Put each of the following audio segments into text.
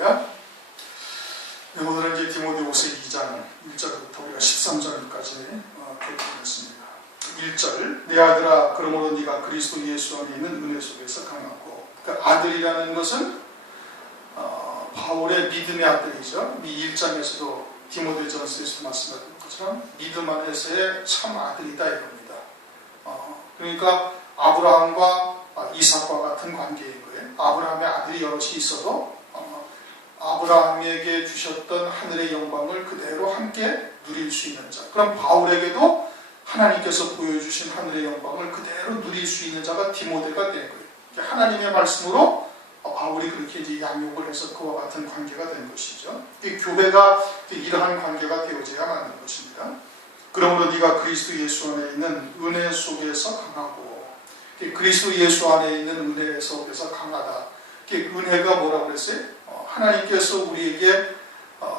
할렐루야. 네, 오늘은 이제 디모데후서 2장 1절부터 우리가 13절까지 보겠습니다. 1절, 내 아들아, 그러므로 네가 그리스도 예수 안에 있는 은혜 속에서 강하고. 그러니까 아들이라는 것은 바울의 믿음의 아들이죠. 이 1장에서도 디모데전서에서 말씀하신 것처럼 믿음 안에서의 참 아들이다 이겁니다. 그러니까 아브라함과 이삭과 같은 관계인 거예요. 아브라함의 아들이 여럿이 있어도 아브라함에게 주셨던 하늘의 영광을 그대로 함께 누릴 수 있는 자. 그럼 바울에게도 하나님께서 보여주신 하늘의 영광을 그대로 누릴 수 있는 자가 디모데가 된 거예요. 하나님의 말씀으로 바울이 그렇게 이제 양육을 해서 그와 같은 관계가 된 것이죠. 교회가 이러한 관계가 되어져야 하는 것입니다. 그러므로 네가 그리스도 예수 안에 있는 은혜 속에서 강하고, 그리스도 예수 안에 있는 은혜 속에서 강하다. 은혜가 뭐라고 그랬어요? 하나님께서 우리에게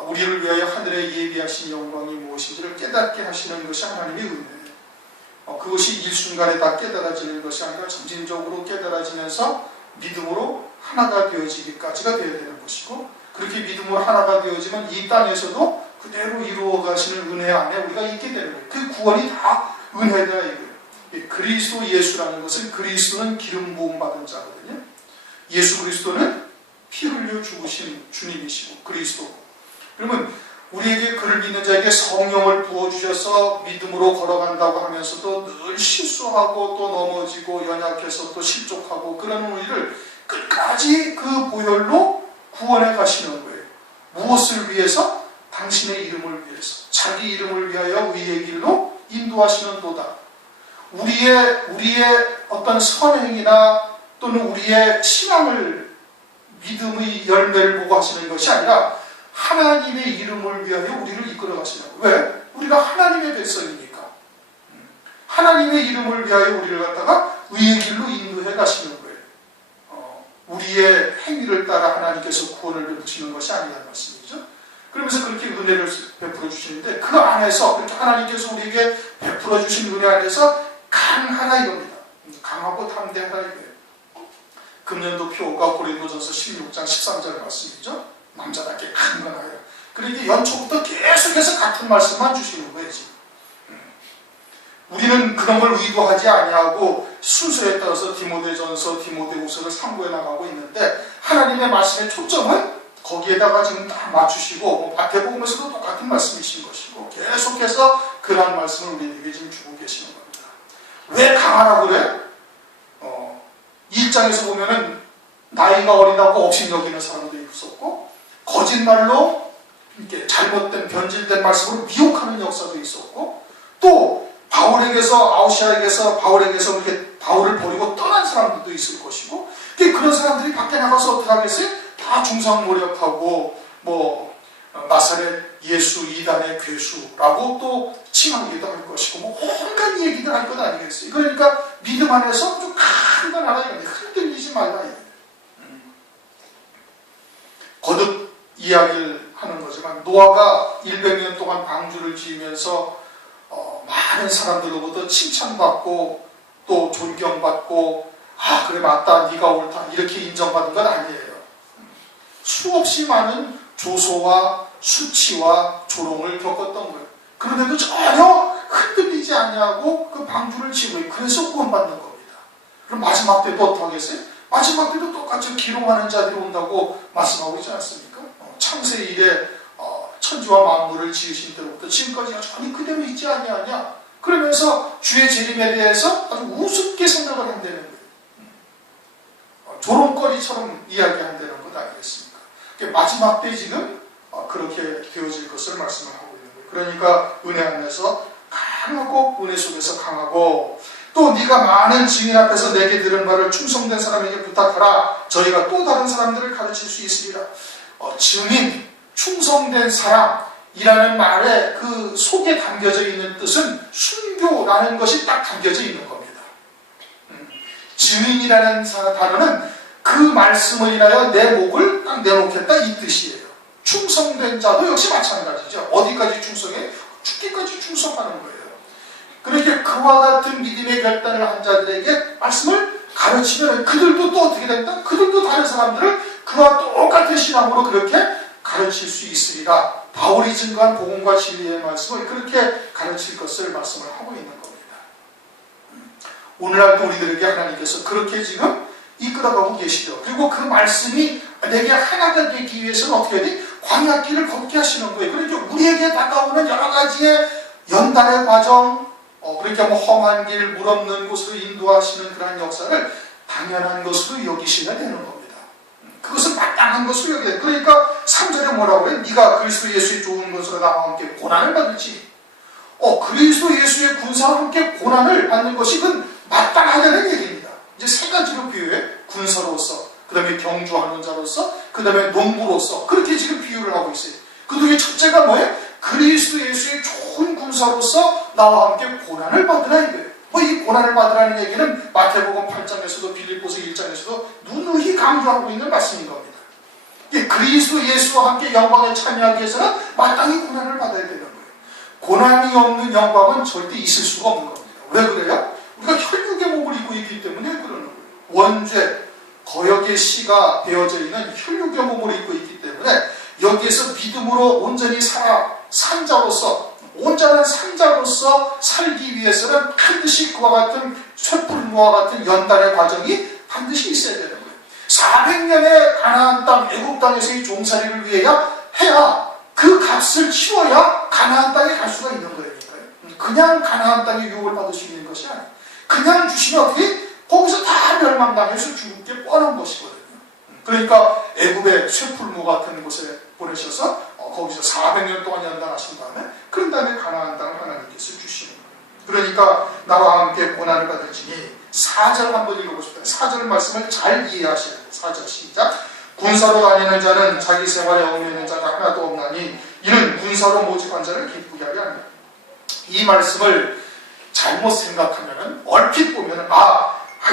우리를 위하여 하늘에 예비하신 영광이 무엇인지를 깨닫게 하시는 것이 하나님의 은혜예요. 그것이 일순간에 다 깨달아지는 것이 아니라 점진적으로 깨달아지면서 믿음으로 하나가 되어지기까지가 되어야 되는 것이고, 그렇게 믿음으로 하나가 되어지면 이 땅에서도 그대로 이루어 가시는 은혜 안에 우리가 있게 되는 거예요. 그 구원이 다 은혜다 이거예요. 그리스도 예수라는 것은, 그리스도는 기름 부음 받은 자거든요. 예수 그리스도는 피 흘려 죽으신 주님이시고 그리스도. 그러면 우리에게 그를 믿는 자에게 성령을 부어주셔서 믿음으로 걸어간다고 하면서도 늘 실수하고 또 넘어지고 연약해서 또 실족하고 그러는 우리를 끝까지 그 보혈로 구원해 가시는 거예요. 무엇을 위해서? 당신의 이름을 위해서, 자기 이름을 위하여 의의 길로 인도하시는 도다. 우리의 어떤 선행이나 또는 우리의 신앙을, 믿음의 열매를 보고 하시는 것이 아니라 하나님의 이름을 위하여 우리를 이끌어 가시는 거예요. 왜? 우리가 하나님의 백성이니까. 하나님의 이름을 위하여 우리를 갖다가 의의 길로 인도해 가시는 거예요. 우리의 행위를 따라 하나님께서 구원을 베푸시는 것이 아니라는 말씀이죠. 그러면서 그렇게 은혜를 베풀어 주시는데, 그 안에서, 그렇게 하나님께서 우리에게 베풀어 주신 은혜 안에서 강하다 이겁니다. 강하고 담대하다 이거예요. 금년도 표가 고린도전서 16장 13절 말씀이죠. 남자답게 강건하여. 그러니까 연초부터 계속해서 같은 말씀만 주시는 거예요 지금. 우리는 그런 걸 의도하지 아니하고 순서에 따라서 디모데전서, 디모데후서를 참고해 나가고 있는데, 하나님의 말씀의 초점은 거기에다가 지금 다 맞추시고, 마태복음에서도 똑같은 말씀이신 것이고, 계속해서 그러한 말씀을 우리에게 지금 주고 계시는 겁니다. 왜 강하라고 그래? 1장에서 보면은 나이가 어리다고 업신여기는 사람도 있었고, 거짓말로 이렇게 잘못된 변질된 말씀으로 미혹하는 역사도 있었고, 또 아우시아에게서 바울에게서 이렇게 바울을 버리고 떠난 사람들도 있을 것이고, 그런 사람들이 밖에 나가서 어떻게 하겠어요? 다 중상모략하고 나사렛 예수 이단의 괴수라고 또 칭하기도 할 것이고, 온갖 얘기들 할 것 아니겠어요? 그러니까 믿음 안에서 좀 강건하라 이거예요. 흔들리지 말라 이거예요. 거듭 이야기를 하는 거지만, 노아가 100년 동안 방주를 지으면서 많은 사람들로부터 칭찬받고 또 존경받고, 그래 맞다, 네가 옳다 이렇게 인정받은 건 아니에요. 수없이 많은 조소와 수치와 조롱을 겪었던 거예요. 그런데도 전혀 흔들리지 않냐고 그 방주를 지고, 그래서 구원받는 겁니다. 그럼 마지막 때도 어떻게 하겠어요? 마지막 때도 똑같이 기롱하는 자들이 온다고 말씀하고 있지 않습니까? 창세 이래 천지와 만물을 지으신 때부터 지금까지 여전히 그대로 있지 아니하냐? 그러면서 주의 재림에 대해서 아주 우습게 생각을 한다는 거예요. 조롱거리처럼 이야기한다는 것 아니겠습니까? 마지막 때 지금 그렇게 되어질 것을 말씀을 하고 있는 거예요. 그러니까 은혜 안에서 강하고 은혜 속에서 강하고, 또 네가 많은 증인 앞에서 내게 들은 바를 충성된 사람에게 부탁하라. 저희가 또 다른 사람들을 가르칠 수 있으리라. 증인, 충성된 사람이라는 말에 그 속에 담겨져 있는 뜻은 순교라는 것이 딱 담겨져 있는 겁니다. 증인이라는 단어는 그 말씀을 인하여 내 목을 딱 내놓겠다 이 뜻이에요. 충성된 자도 역시 마찬가지죠. 어디까지 충성해? 죽기까지 충성하는 거예요. 그렇게 그와 같은 믿음의 결단을 한 자들에게 말씀을 가르치면 그들도 또 어떻게 된다? 그들도 다른 사람들을 그와 똑같은 신앙으로 그렇게 가르칠 수 있으리라. 바울이 증거한 복음과 진리의 말씀을 그렇게 가르칠 것을 말씀을 하고 있는 겁니다. 오늘날도 우리들에게 하나님께서 그렇게 지금 이끌어가고 계시죠. 그리고 그 말씀이 내게 하나가 되기 위해서는 어떻게 해야 돼? 광야길을 걷게 하시는 거예요. 그러니까 우리에게 다가오는 여러 가지의 연단의 과정, 그러니까 험한 길, 물 없는 곳으로 인도하시는 그런 역사를 당연한 것으로 여기셔야 되는 겁니다. 그것은 마땅한 것으로 여겨야 돼. 그러니까 3절에 뭐라고 해요? 네가 그리스도 예수의 좋은 군사로 나와 함께 고난을 받을지. 그리스도 예수의 군사와 함께 고난을 받는 것이 그건 마땅하다는 얘기입니다. 이제 세 가지로 비유해. 군사로서, 그 다음에 경주하는 자로서, 그 다음에 농부로서. 그렇게 지금 비유를 하고 있어요. 그 중에 첫째가 뭐예요? 그리스도 예수의 좋은 군사로서 나와 함께 고난을 받으라 이거예요. 이 고난을 받으라는 얘기는 마태복음 8장에서도 빌립보서 1장에서도 누누이 강조하고 있는 말씀인 겁니다. 그리스도 예수와 함께 영광에 참여하기 위해서는 마땅히 고난을 받아야 되는 거예요. 고난이 없는 영광은 절대 있을 수가 없는 겁니다. 왜 그래요? 우리가 혈육의 몸을 입고 있기 때문에 그러는 거예요. 원죄, 거역의 씨가 되어져 있는 혈육의 몸을 입고 있기 때문에 여기에서 믿음으로 온전히 살아 산자로서, 온전한 산자로서 살기 위해서는 반드시 그와 같은 쇠풀무와 같은 연단의 과정이 반드시 있어야 되는 거예요. 400년의 가나안 땅, 애국 땅에서의 종살이를 위해야 해야 그 값을 치워야 가나안 땅에 갈 수가 있는 거예요. 그냥 가나안 땅에 유혹을 받을 수 있는 것이 아니에요. 그냥 주시면 어떻게? 거기서 다 멸망당해서 죽을 게 뻔한 것이거든요. 그러니까 애굽의 쇠풀무 같은 곳에 보내셔서 거기서 400년 동안 연단하신 다음에 그런 다음에 가나안 땅을 하나님께서 주시는 거예요. 그러니까 나와 함께 고난을 받을지니 4절 한번 읽어보고 싶어요. 4절 말씀을 잘 이해하셔야 돼요. 4절 시작. 군사로 다니는 자는 자기 생활에 얽매이는 자가 하나도 없나니 이는 군사로 모집한 자를 기쁘게 하려 합니다. 이 말씀을 잘못 생각하면은 얼핏 보면은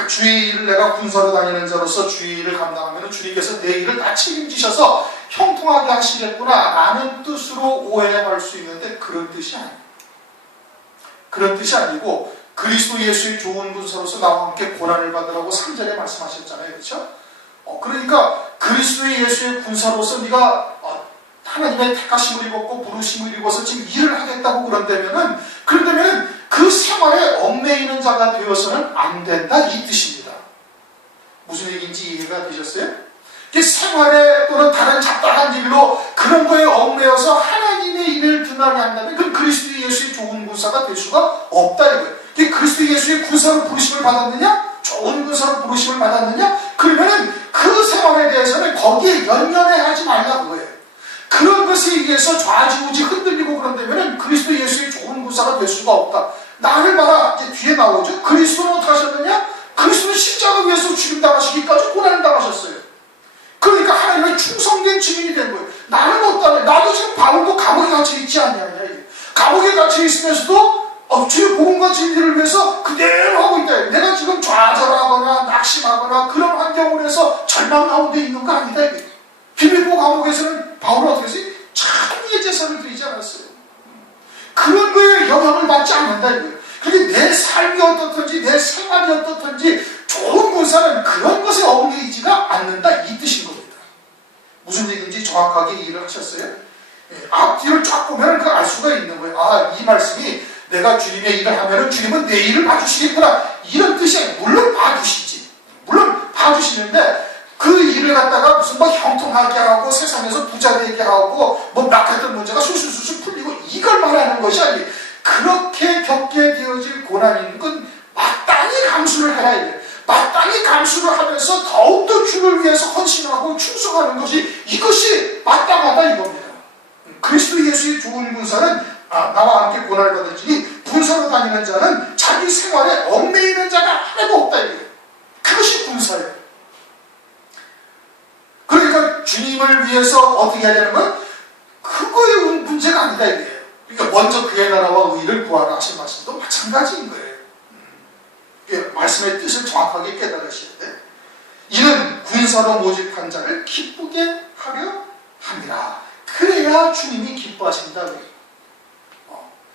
주의 일을 내가 군사로 다니는 자로서 주의 일을 감당하면 주님께서 내 일을 다 책임지셔서 형통하게 하시겠구나 라는 뜻으로 오해할 수 있는데 그런 뜻이 아니에요. 그런 뜻이 아니고 그리스도 예수의 좋은 군사로서 나와 함께 고난을 받으라고 3절에 말씀하셨잖아요. 그렇죠? 그러니까 그리스도 예수의 군사로서 네가 하나님의 택하심을 입었고 부르심을 입어서 지금 일을 하겠다고 그런다면은 그 생활에 얽매이는 자가 되어서는 안 된다 이 뜻입니다. 무슨 얘기인지 이해가 되셨어요? 생활에 또는 다른 잡다한 일로 그런 거에 얽매여서 하나님의 일을 드나게 한다면 그건 그리스도 예수의 좋은 군사가 될 수가 없다 이거예요. 그리스도 예수의 군사로 부르심을 받았느냐? 좋은 군사로 부르심을 받았느냐? 그러면은 그 생활에 대해서는 거기에 연연해하지 말라 그거예요. 그런 것에 의해서 좌지우지 흔들리고 그런다면 그리스도 예수의 좋은 군사가 될 수가 없다. 나를 봐라. 이제 뒤에 나오죠. 그리스도는 어떻게 하셨느냐? 그리스도는 십자가 위에서 죽임당하시기까지 고난을 당하셨어요. 그러니까 하나님의 충성된 증인이 된 거예요. 나는 어떠냐? 나도 지금 바울도 감옥에 갇혀 있지 않냐? 감옥에 갇혀 있으면서도 주의 복음과 진리를 위해서 그대로 하고 있다. 내가 지금 좌절하거나 낙심하거나 그런 환경을 해서 절망 가운데 있는 거 아니다. 빌립보 감옥에서는 바울은 어떻게 했어요? 참위의 제사를 드리지 않았어요. 그런 거에 영향을 받지 않는다 이거예요. 그러니까 내 삶이 어떻든지 내 생활이 어떻든지 좋은 군사는 그런 것에 얽매이지가 않는다 이 뜻인 겁니다. 무슨 얘기인지 정확하게 이해를 하셨어요? 앞뒤를 쫙 보면 알 수가 있는 거예요. 이 말씀이 내가 주님의 일을 하면 주님은 내 일을 봐주시겠구나 이런 뜻이 아니에요. 물론 봐주시지. 물론 봐주시는데 그 일을 갖다가 무슨 형통하게 하고 세상에서 부자 되게 하고 막혔던 문제가 술술술 풀리고 이걸 말하는 것이 아니에요. 그렇게 겪게 되어질 고난인 건 마땅히 감수를 해야 돼요. 마땅히 감수를 하면서 더욱더 주를 위해서 헌신하고 충성하는 것이 이것이 마땅하다 이겁니다. 그리스도 예수의 좋은 군사는 나와 함께 고난을 받을지니 군사로 다니는 자는 자기 생활에 얽매이는 자가 하나도 없다 이거예요. 그것이 군사예요. 그러니까 주님을 위해서 어떻게 해야 되는 건 그거의 문제가 아니다 이거예요. 그러니까 먼저 그의 나라와 의를 구하라 하신 말씀도 마찬가지인 거예요. 말씀의 뜻을 정확하게 깨달으셔야 돼. 이는 군사로 모집한 자를 기쁘게 하려 합니다. 그래야 주님이 기뻐하신다.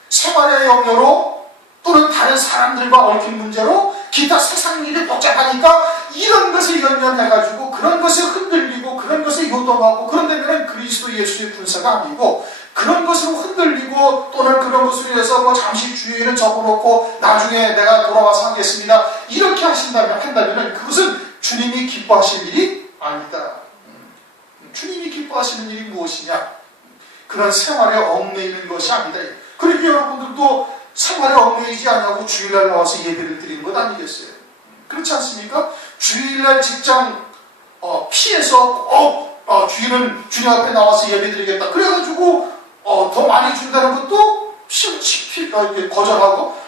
생활의 염려로 또는 다른 사람들과 얽힌 문제로 기타 세상 일이 복잡하니까 이런 것에 연연해가지고 그런 것에 흔들리고 그런 것에 요동하고 그런 데면은 그리스도 예수의 군사가 아니고 그런 것으로 흔들리고 또는 그런 것으로 인해서 뭐 잠시 주의는 접어놓고 나중에 내가 돌아와서 하겠습니다. 이렇게 한다면은 그것은 주님이 기뻐하실 일이 아니다. 주님이 기뻐하시는 일이 무엇이냐? 그런 생활에 얽매이는 것이 아니다. 그러니까 여러분들도 생활에 얽매이지 않냐고 주일날 나와서 예배를 드리는 것 아니겠어요? 그렇지 않습니까? 주일날 직장 피해서 주일은 주님 앞에 나와서 예배 드리겠다. 그래가지고 더 많이 준다는 것도 거절하고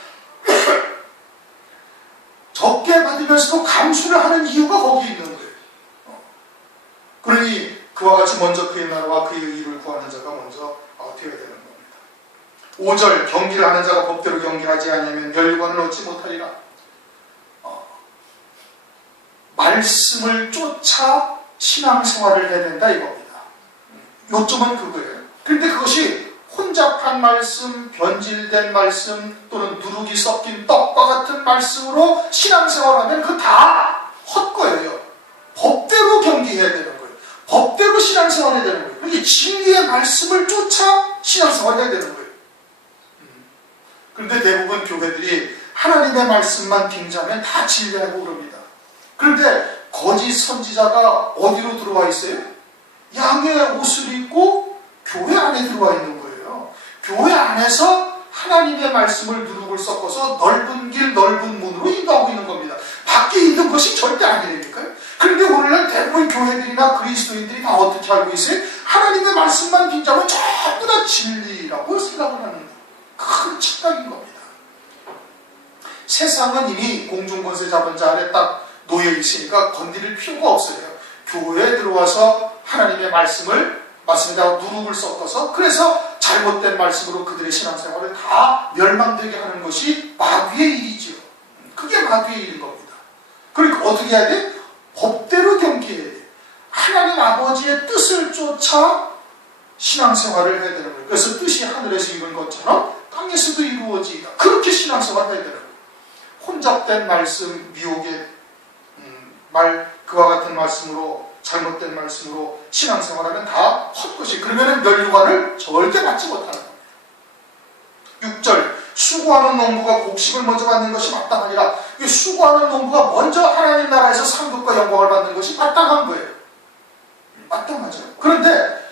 적게 받으면서도 감수를 하는 이유가 거기 있는 거예요. 그러니 그와 같이 먼저 그의 나라와 그의 의를 구하는 자가 먼저 되어야 되는 겁니다. 5절 경기를 하는 자가 법대로 경기하지 않으면 멸관을 얻지 못하리라. 말씀을 쫓아 신앙생활을 해야 된다 이겁니다. 요점은 그거예요. 그런데 그것이 혼잡한 말씀, 변질된 말씀 또는 누룩이 섞인 떡과 같은 말씀으로 신앙생활하면 그거 다 헛거예요. 법대로 경기해야 되는 거예요. 법대로 신앙생활해야 되는 거예요. 그게 진리의 말씀을 쫓아 신앙생활해야 되는 거예요. 그런데 대부분 교회들이 하나님의 말씀만 빙자하면 다 진리하고 그럽니다. 그런데 거짓 선지자가 어디로 들어와 있어요? 양의 옷을 입고 교회 안에 들어와 있는 거예요. 교회 안에서 하나님의 말씀을 누룩을 섞어서 넓은 길, 넓은 문으로 인도하고 있는 겁니다. 밖에 있는 것이 절대 아니라니까요. 그런데 오늘날 대부분 교회들이나 그리스도인들이 다 어떻게 알고 있어요? 하나님의 말씀만 빙자하면 전부 다 진리라고 생각을 하는 큰 착각인 겁니다. 세상은 이미 공중권세 잡은 자 아래 딱 놓여 있으니까 건드릴 필요가 없어요. 교회에 들어와서 하나님의 말씀에다가 누룩을 섞어서 그래서 잘못된 말씀으로 그들의 신앙생활을 다 멸망되게 하는 것이 마귀의 일이지요. 그게 마귀의 일인 겁니다. 그러니까 어떻게 해야 돼? 법대로 경기해야 돼. 하나님 아버지의 뜻을 쫓아 신앙생활을 해야 되는 거예요. 그래서 뜻이 하늘에서 이룬 것처럼 땅에서도 이루어지다. 그렇게 신앙생활을 해야 되는 거예요. 혼잡된 말씀, 미혹의 그와 같은 말씀으로 잘못된 말씀으로 신앙생활하면 다 헛것이 그러면 멸류관을 절대 받지 못하는 겁니다. 6절 수고하는 농부가 곡식을 먼저 받는 것이 마땅하니라. 수고하는 농부가 먼저 하나님 나라에서 상급과 영광을 받는 것이 마땅한 거예요. 마땅하죠. 그런데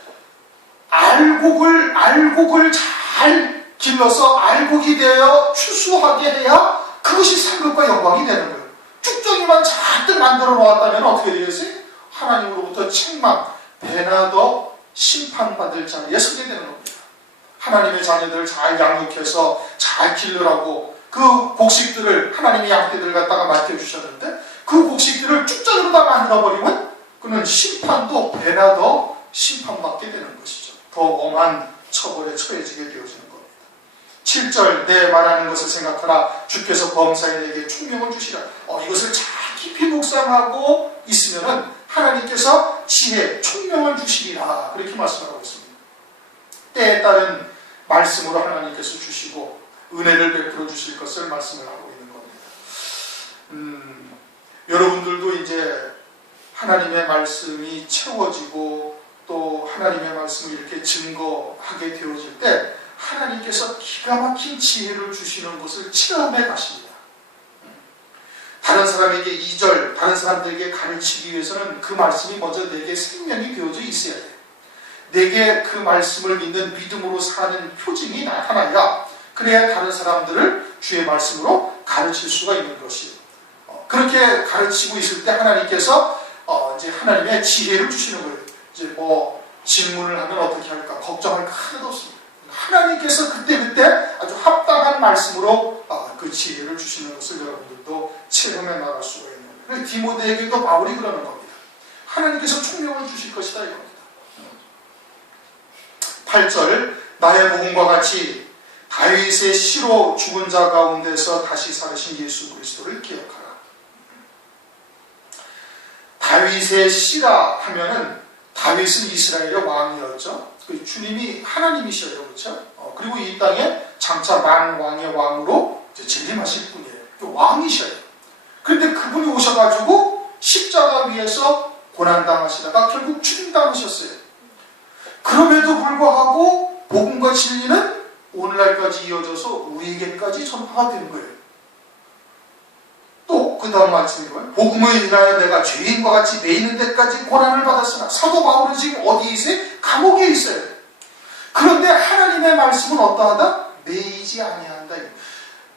알곡을 잘 길러서 알곡이 되어 추수하게 해야 그것이 상급과 영광이 되는 거예요. 쭉정이만 잔뜩 만들어 놓았다면 어떻게 되겠어요? 하나님으로부터 책망, 배나 더 심판받을 자리에 서게 되는 겁니다. 하나님의 자녀들을 잘 양육해서 잘 기르라고 그 곡식들을 하나님의 양떼들을 갖다가 맡겨주셨는데 그 곡식들을 쭉정이로 다 만들어버리면 그는 심판도 배나 더 심판받게 되는 것이죠. 더 엄한 처벌에 처해지게 되어지는 겁니다. 7절 내 말하는 것을 생각하라. 주께서 범사에 내게 총명을 주시라. 이것을 잘 깊이 묵상하고 있으면은 하나님께서 지혜, 총명을 주시리라. 그렇게 말씀하고 있습니다. 때에 따른 말씀으로 하나님께서 주시고 은혜를 베풀어 주실 것을 말씀을 하고 있는 겁니다. 여러분들도 이제 하나님의 말씀이 채워지고 또 하나님의 말씀을 이렇게 증거하게 되어질 때 하나님께서 기가 막힌 지혜를 주시는 것을 체험해 가십니다. 다른 사람에게 2절, 다른 사람들에게 가르치기 위해서는 그 말씀이 먼저 내게 생명이 되어져 있어야 돼요. 내게 그 말씀을 믿는 믿음으로 사는 표징이 나타나야 그래야 다른 사람들을 주의 말씀으로 가르칠 수가 있는 것이에요. 그렇게 가르치고 있을 때 하나님께서 이제 하나님의 지혜를 주시는 거예요. 이제 뭐 질문을 하면 어떻게 할까 걱정할 거 하나도 없습니다. 하나님께서 그때 아주 합당한 말씀으로 그 지혜를 주시는 것을 여러분들도 체험해 나갈 수가 있는 거예요. 그래서 디모데에게도 바울이 그러는 겁니다. 하나님께서 총명을 주실 것이다 이겁니다. 8절 나의 복음과 같이 다윗의 시로 죽은 자 가운데서 다시 살으신 예수 그리스도를 기억하라. 다윗의 시라 하면은 다윗은 이스라엘의 왕이었죠. 주님이 하나님이셔요. 그렇죠? 그리고 이 땅에 장차 만왕의 왕으로 재림하실 분이에요. 왕이셔요. 그런데 그분이 오셔가지고 십자가 위에서 고난당하시다가 결국 죽임당하셨어요. 그럼에도 불구하고 복음과 진리는 오늘날까지 이어져서 우리에게까지 전파가 된 거예요. 또 그 다음 말씀이 뭐예요? 복음을 인하여 내가 죄인과 같이 매이는 데까지 고난을 받았으나 사도 바울은 지금 어디에 있어요? 감옥에 있어요. 그런데 하나님의 말씀은 어떠하다? 매이지 아니한다.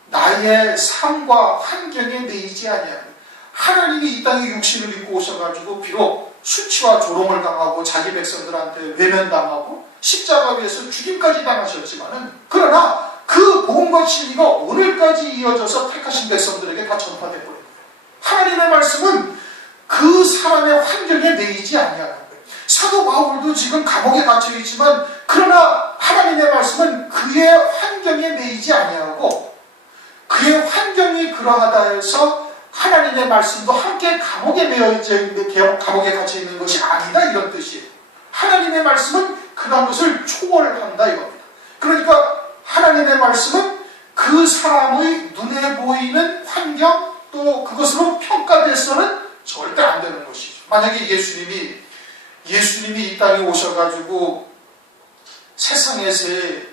나의 삶과 환경에 매이지 아니한다. 하나님이 이 땅에 육신을 입고 오셔가지고 비록 수치와 조롱을 당하고 자기 백성들한테 외면당하고 십자가 위에서 죽임까지 당하셨지만은 그러나 그 복음과 진리가 오늘까지 이어져서 택하신 백성들에게 다 전파되어 버린 거예요. 하나님의 말씀은 그 사람의 환경에 매이지 아니하는 거예요. 사도 바울도 지금 감옥에 갇혀 있지만 그러나 하나님의 말씀은 그의 환경에 매이지 아니하고 그의 환경이 그러하다 해서 하나님의 말씀도 함께 감옥에 감옥에 갇혀 있는 것이 아니다 이런 뜻이에요. 하나님의 말씀은 그런 것을 초월한다 이겁니다. 그러니까 하나님의 말씀은 그 사람의 눈에 보이는 환경 또 그것으로 평가돼서는 절대 안 되는 것이죠. 만약에 예수님이 이 땅에 오셔가지고 세상에서의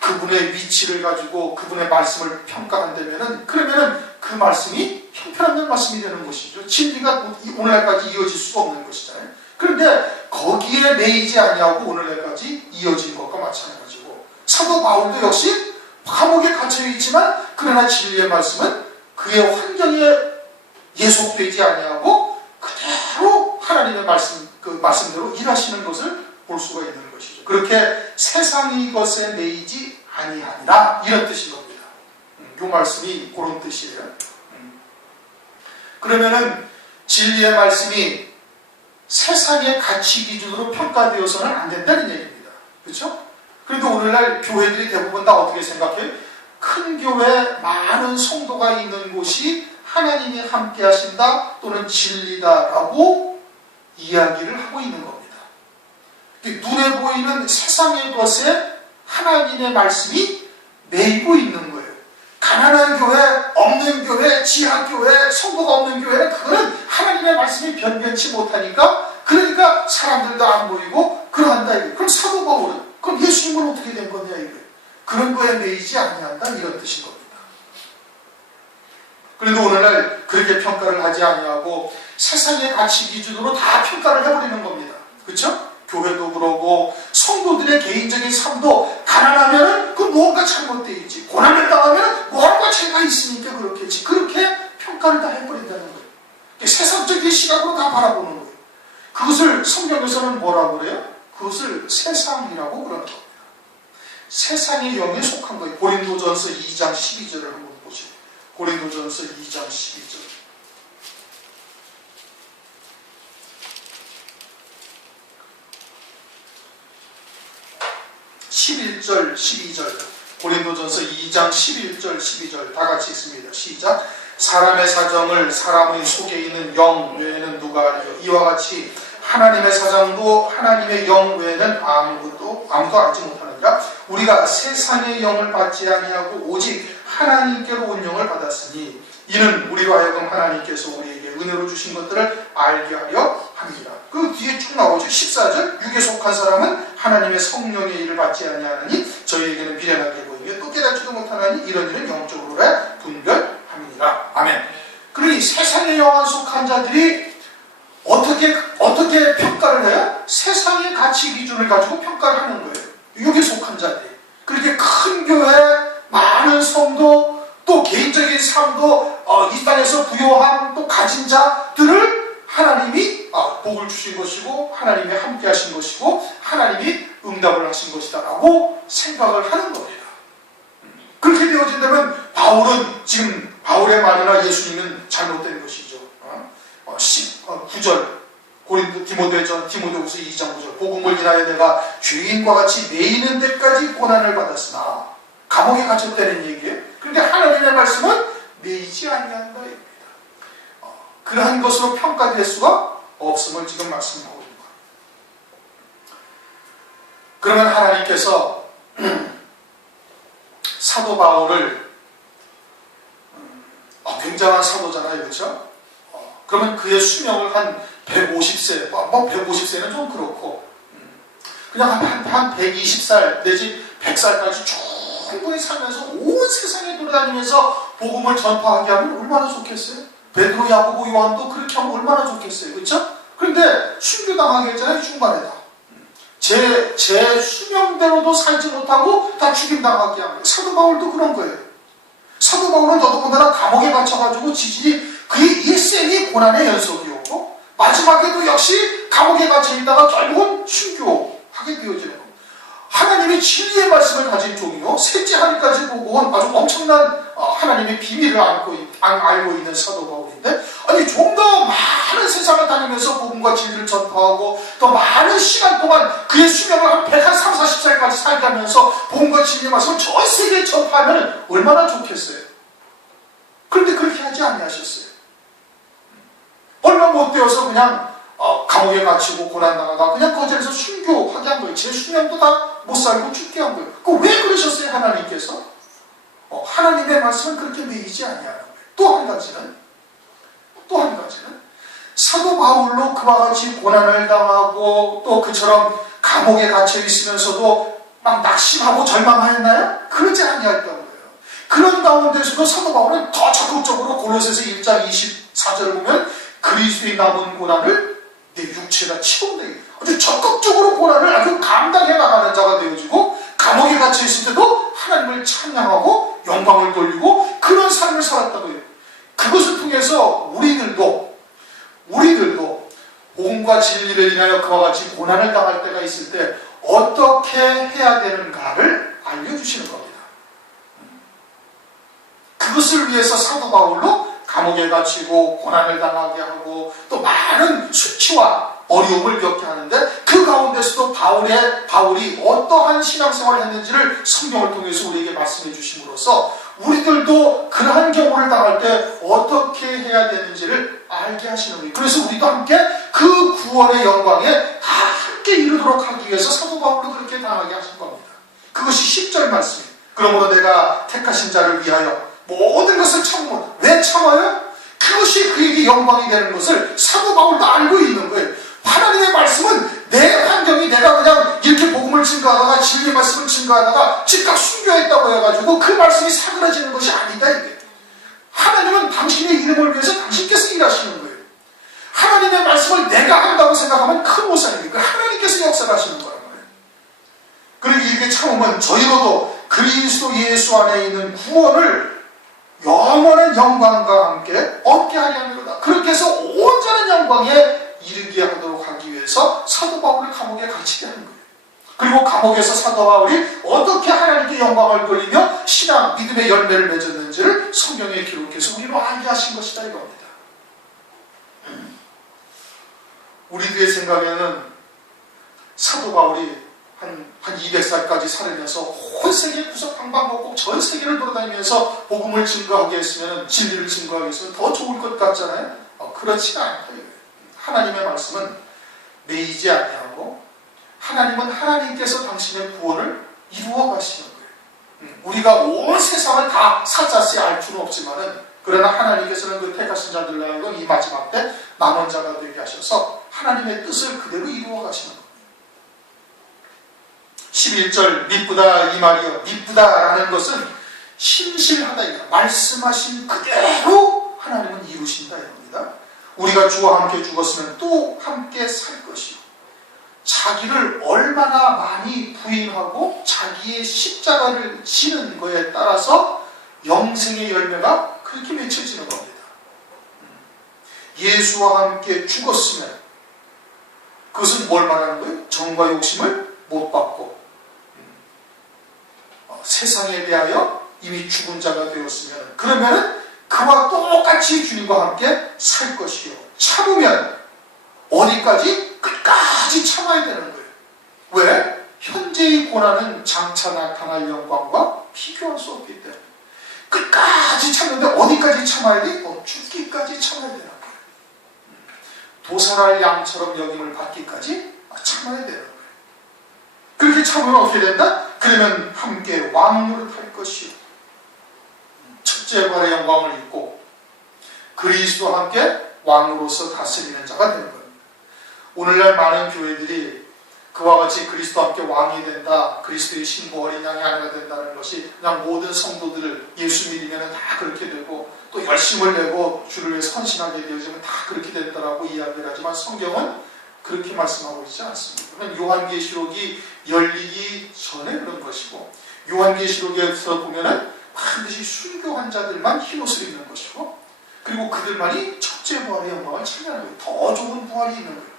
그분의 위치를 가지고 그분의 말씀을 평가한다면은 그러면은 그 말씀이 형편없는 말씀이 되는 것이죠. 진리가 오늘날까지 이어질 수가 없는 것이잖아요. 그런데 거기에 매이지 아니하고 오늘날까지 이어진 것과 마찬가지고 사도 바울도 역시 감옥에 갇혀 있지만 그러나 진리의 말씀은 그의 환경에 예속되지 아니하고 그대로 하나님의 말씀 그 말씀대로 일하시는 것을 볼 수가 있는 것이죠. 그렇게 세상의 것에 매이지 아니하니라 이런 뜻인 겁니다. 이 말씀이 그런 뜻이에요. 그러면은 진리의 말씀이 세상의 가치 기준으로 평가되어서는 안 된다는 얘기입니다. 그렇죠? 그런데 오늘날 교회들이 대부분 다 어떻게 생각해요? 큰 교회 많은 성도가 있는 곳이 하나님이 함께 하신다 또는 진리다라고 이야기를 하고 있는 겁니다. 눈에 보이는 세상의 것에 하나님의 말씀이 매이고 있는 거예요. 가난한 교회, 없는 교회, 지하교회, 성도가 없는 교회는 그거는 하나님의 말씀이 변변치 못하니까 그러니까 사람들도 안 보이고 그러한다 이거예요. 그럼 사도 바울은 그럼 예수님은 어떻게 된 거냐 이거예요. 그런 거에 매이지 아니한다 이런 뜻인 겁니다. 그런데 오늘날 그렇게 평가를 하지 아니하고 세상의 가치 기준으로 다 평가를 해버리는 겁니다. 그렇죠? 교회도 그러고 성도들의 개인적인 삶도 가난하면 그 무언가 잘못되어 있지 고난을 당하면 무언가 죄가 있으니까 그렇겠지 그렇게 평가를 다 해버린다는 거예요. 세상적인 시각으로 다 바라보는 거예요. 그것을 성경에서는 뭐라고 그래요? 그것을 세상이라고 그러는 겁니다. 세상의 영에 속한 거예요. 고린도전서 2장 12절을 한번 보시죠. 고린도전서 2장 12절 11절, 12절 고린도전서 2장 11절, 12절 다 같이 읽습니다. 시작. 사람의 사정을 사람의 속에 있는 영 외에는 누가 알리요? 이와 같이 하나님의 사정도 하나님의 영 외에는 아무도 알지 못하느니라. 우리가 세상의 영을 받지 아니하고 오직 하나님께로 온 영을 받았으니 이는 우리로 하여금 하나님께서 우리에게 은혜로 주신 것들을 알게 하려 합니다. 그 뒤에 쭉 나오죠. 14절 육에 속한 사람은 하나님의 성령의 일을 받지 아니하느니 저희에게는 미련하게 보이며 또 깨닫지도 못하나니 이런 일은 영적으로 분별함이니라. 아멘. 그러니 세상의 영에 속한 자들이 어떻게 평가를 해요? 세상의 가치 기준을 가지고 평가를 하는 거예요. 육에 속한 자들이. 그렇게 큰 교회, 많은 성도, 또 개인적인 삶도 이 땅에서 부요함 또 가진 자들을 하나님이 복을 주신 것이고 하나님이 함께 하신 것이고 하나님이 응답을 하신 것이다 라고 생각을 하는 겁니다. 그렇게 되어진다면 바울은 지금 바울의 말이나 예수님은 잘못된 것이죠. 9절 디모데후서 2장 9절 복음을 인하여 내가 죄인과 같이 매이는 데까지 고난을 받았으나 감옥에 갇혔다는 얘기예요. 그런데 하나님의 말씀은 매이지 아니한다 입니다. 그러한 것으로 평가될 수가 없음을 지금 말씀하고 있는 거예요. 그러면 하나님께서 사도 바울을 굉장한 사도잖아요. 그렇죠? 그러면 그의 수명을 한 150세, 뭐 150세는 좀 그렇고, 그냥 한 120살 내지 100살까지 충분히 살면서 온 세상에 돌아다니면서 복음을 전파하게 하면 얼마나 좋겠어요? 베드로, 야고보, 요한도 그렇게 하면 얼마나 좋겠어요? 그렇죠? 그런데 순교당하게 했잖아요. 중간에다. 제 수명대로도 살지 못하고 다 죽임당하게 한 거예요. 사도 바울도 그런 거예요. 사도 바울은 더더군다나 감옥에 갇혀가지고 지질이 그의 일생이 고난의 연속이었고 마지막에도 역시 감옥에 갇혀있다가 결국은 순교하게 되어지는 겁니다. 하나님의 진리의 말씀을 가진 종이요 셋째 하늘까지 보고 온 아주 엄청난 하나님의 비밀을 알고 있는 사도 바울인데, 아니 좀 더 많은 세상을 다니면서 복음과 진리를 전파하고 더 많은 시간 동안 그의 수명을 한 130, 40살까지 살게 하면서 복음과 진리의 말씀을 전 세계에 전파하면 얼마나 좋겠어요. 그런데 그렇게 하지 아니하셨어요. 얼마 못 되어서 그냥 감옥에 갇히고 고난당하다 그냥 그 자리에서 순교하게 한 거예요. 제 수명도 다 못 살고 죽게 한 거예요. 왜 그러셨어요? 하나님께서? 하나님의 말씀은 그렇게 매이지 아니하는 거예요. 또 한 가지는 사도 바울로 그와 같이 고난을 당하고 또 그처럼 감옥에 갇혀 있으면서도 막 낙심하고 절망하였나요? 그러지 아니했던 거예요. 그런 가운데서도 사도 바울은 더 적극적으로 골로새서 1장 24절을 보면 그리스도의 남은 고난을 내 육체가 치운다. 아주 적극적으로 고난을 아주 감당해 나가는 자가 되어지고 감옥에 갇혀 있을 때도 하나님을 찬양하고 영광을 돌리고 그런 삶을 살았다고요. 그것을 통해서 우리들도 복음과 진리를 인하여 그와 같이 고난을 당할 때가 있을 때 어떻게 해야 되는가를 알려주시는 겁니다. 그것을 위해서 사도 바울로 감옥에 갇히고 고난을 당하게 하고 또 많은 수치와 어려움을 겪게 하는데 그 가운데서도 바울이 어떠한 신앙생활을 했는지를 성경을 통해서 우리에게 말씀해 주심으로써 우리들도 그러한 경우를 당할 때 어떻게 해야 되는지를 알게 하시는 거예요. 그래서 우리도 함께 그 구원의 영광에 다 함께 이르도록 하기 위해서 사도 바울도 그렇게 당하게 하신 겁니다. 그것이 10절 말씀이에요. 그러므로 내가 택하신 자를 위하여 모든 것을 참으면 왜 참아요? 그것이 그에게 영광이 되는 것을 사도 바울도 알고 있는 거예요. 하나님의 말씀은 내 환경이 내가 그냥 이렇게 복음을 증거하다가 진리 말씀을 증거하다가 즉각 순교했다고 해가지고 그 말씀이 사그라지는 것이 아니다 이게. 하나님은 당신의 이름을 위해서 당신께서 일하시는 거예요. 하나님의 말씀을 내가 한다고 생각하면 큰 오산입니다. 하나님께서 역사를 하시는 거예요. 그리고 이렇게 참으면 저희로도 그리스도 예수 안에 있는 구원을 영원한 영광과 함께 얻게 하게 하는 거다. 그렇게 해서 온전한 영광에 이르게 하도록 하기 위해서 사도 바울을 감옥에 갇히게 하는 거예요. 그리고 감옥에서 사도 바울이 어떻게 하나님께 영광을 돌리며 신앙, 믿음의 열매를 맺었는지를 성경에 기록해서 우리로 알게 하신 것이다 이겁니다. 우리들의 생각에는 사도 바울이 한 200살까지 살면서 온 세계 구석방방곡곡 전 세계를 돌아다니면서 복음을 증거하게 했으면 진리를 증거하게 했으면 더 좋을 것 같잖아요. 그렇지가 않다. 하나님의 말씀은 매이지 아니하고 하나님은 하나님께서 당신의 구원을 이루어 가시는 거예요. 우리가 온 세상을 다 사자세 알 수는 없지만은 그러나 하나님께서는 그 택하신 자들로 하여금 이 마지막 때 남은 자가 되게 하셔서 하나님의 뜻을 그대로 이루어 가시는 거예요. 11절 미쁘다 이 말이요. 미쁘다라는 것은 신실하다 이다. 말씀하신 그대로 하나님은 이루신다 이겁니다. 우리가 주와 함께 죽었으면 또 함께 살 것이요. 자기를 얼마나 많이 부인하고 자기의 십자가를 지는 것에 따라서 영생의 열매가 그렇게 맺혀지는 겁니다. 예수와 함께 죽었으면 그것은 뭘 말하는 거예요? 정과 욕심을 못 받고 세상에 대하여 이미 죽은 자가 되었으면 그러면 그와 똑같이 주님과 함께 살 것이요. 참으면 어디까지? 끝까지 참아야 되는 거예요. 왜? 현재의 고난은 장차 나타날 영광과 비교할 수 없기 때문에 끝까지 참는데 어디까지 참아야 돼? 죽기까지 참아야 되는 거예요. 도살할 양처럼 여김을 받기까지 참아야 되는 거예요. 그렇게 참으면 어떻게 된다? 그러면 함께 왕노릇 할 것이요. 첫째 부활의 영광을 입고 그리스도와 함께 왕으로서 다스리는 자가 되는 거예요. 오늘날 많은 교회들이 그와 같이 그리스도와 함께 왕이 된다, 그리스도의 신부 어린 양의 아내가 된다는 것이 그냥 모든 성도들을 예수 믿으면 다 그렇게 되고 또 열심을 내고 주를 위해 선신하게 되어지면 다 그렇게 된다라고 이야기를 하지만 성경은 그렇게 말씀하고 있지 않습니다. 그건 요한계시록이 열리기 전에 그런 것이고, 요한계시록에서 보면은 반드시 순교한 자들만 흰옷을 입는 것이고, 그리고 그들만이 첫째 부활의 영광을 차지하는 거예요. 더 좋은 부활이 있는 거예요.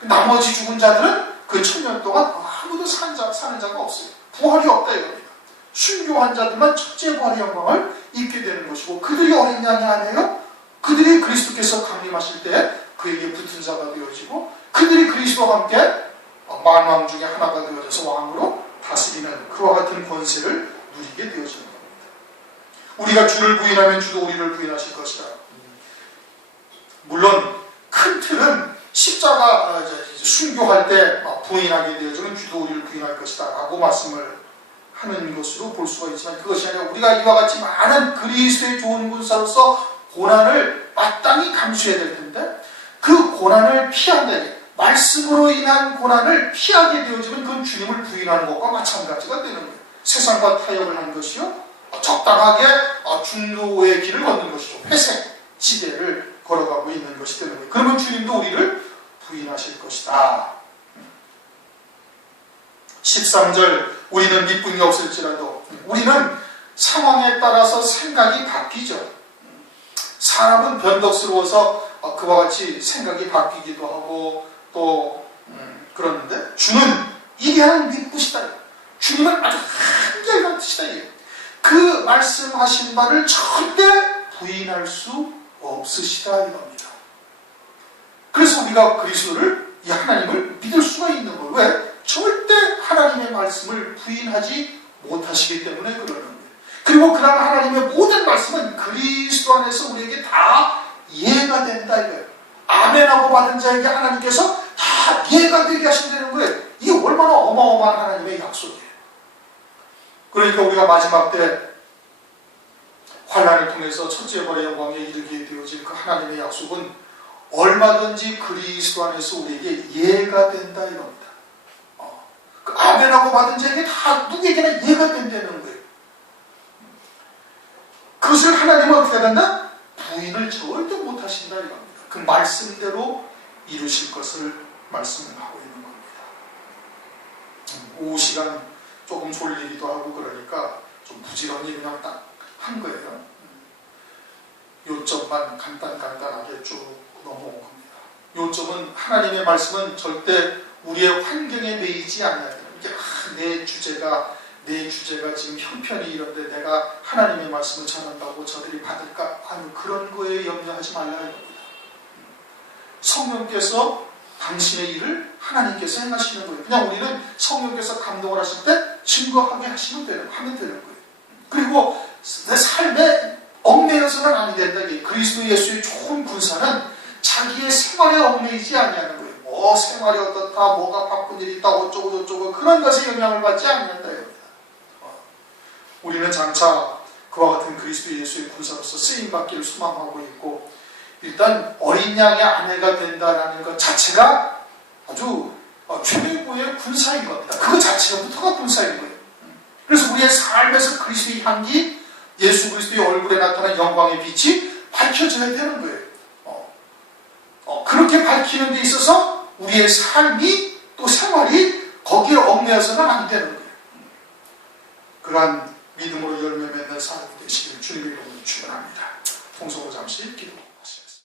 나머지 죽은 자들은 그 1000년 동안 아무도 사는 자가 없어요. 부활이 없다 이겁니다. 순교한 자들만 첫째 부활의 영광을 입게 되는 것이고, 그들이 어린 양이 아니에요. 그들이 그리스도께서 강림하실 때 그에게 붙은 자가 되어지고, 그들이 그리스도와 함께 만왕 중에 하나가 되어져서 왕으로 다스리는 그와 같은 권세를 누리게 되어지는 겁니다. 우리가 주를 부인하면 주도 우리를 부인하실 것이다. 물론 큰 틀은 십자가 순교할 때 부인하게 되어지면 주도 우리를 부인할 것이다 라고 말씀을 하는 것으로 볼 수가 있지만, 그것이 아니라 우리가 이와 같이 많은 그리스도의 좋은 군사로서 고난을 마땅히 감수해야 될 텐데, 그 고난을 피한다니, 말씀으로 인한 고난을 피하게 되어지면 그건 주님을 부인하는 것과 마찬가지가 되는 거예요. 세상과 타협을 한 것이요, 적당하게 중도의 길을 걷는 것이죠. 회색 지대를 걸어가고 있는 것이 되는 거예요. 그러면 주님도 우리를 부인하실 것이다. 13절, 우리는 미뿐이 없을지라도, 우리는 상황에 따라서 생각이 바뀌죠. 사람은 변덕스러워서 그와 같이 생각이 바뀌기도 하고 또 그러는데, 주는 이게한 미쁘시다. 주님은 아주 한결같으시다. 그 말씀하신 바를 절대 부인할 수 없으시다 이겁니다. 그래서 우리가 그리스도를, 이 하나님을 믿을 수가 있는 거예요. 왜? 절대 하나님의 말씀을 부인하지 못하시기 때문에 그러는 거예요. 그리고 그런 하나님의 모든 말씀은 그리스도 안에서 우리에게 다 이해가 된다 이거예요. 아멘하고 받은 자에게 하나님께서 다 이해가 되게 하신다는 거예요. 이게 얼마나 어마어마한 하나님의 약속이에요. 그러니까 우리가 마지막 때 환난을 통해서 첫째 부활의 영광에 이르게 되어질 그 하나님의 약속은 얼마든지 그리스도 안에서 우리에게 이해가 된다 이겁니다. 그 아멘하고 받은 자에게 다 누구에게나 이해가 된다는 거예요. 그것을 하나님은 어떻게 한다? 부인을 절대 못하신다 이겁니다. 그 말씀대로 이루실 것을 말씀을 하고 있는 겁니다. 오후 시간 조금 졸리기도 하고 그러니까 좀 부지런히 그냥 딱 한 거예요. 요점만 간단하게 쭉 넘어온 겁니다. 요점은 하나님의 말씀은 절대 우리의 환경에 매이지 않아요. 이게 내 주제가 지금 형편이 이런데 내가 하나님의 말씀을 전한다고 저들이 받을까? 아니, 그런 거에 염려하지 말라는 겁니다. 성령께서 당신의 일을 하나님께서 행하시는 거예요. 그냥 우리는 성령께서 감동을 하실 때 증거하게 하면 되는 거예요. 그리고 내 삶에 얽매여서는 아니 된다. 그리스도 예수의 좋은 군사는 자기의 생활에 얽매이지 아니하는 거예요. 뭐 생활이 어떻다, 뭐가 바쁜 일이 있다, 어쩌고 저쩌고 그런 것에 영향을 받지 않는다. 우리는 장차 그와 같은 그리스도 예수의 군사로서 쓰임받기를 소망하고 있고, 일단 어린 양의 아내가 된다는 것 자체가 아주 최고의 군사인 겁니다. 그거 자체부터가 군사인 거예요. 그래서 우리의 삶에서 그리스도의 향기, 예수 그리스도의 얼굴에 나타난 영광의 빛이 밝혀져야 되는 거예요. 그렇게 밝히는 데 있어서 우리의 삶이 또 생활이 거기에 얽매여서는 안 되는 거예요. 그러한 믿음으로 열매 맺는 사람이 되시길 주님의 이름으로 축원합니다. 통성으로 잠시 기도.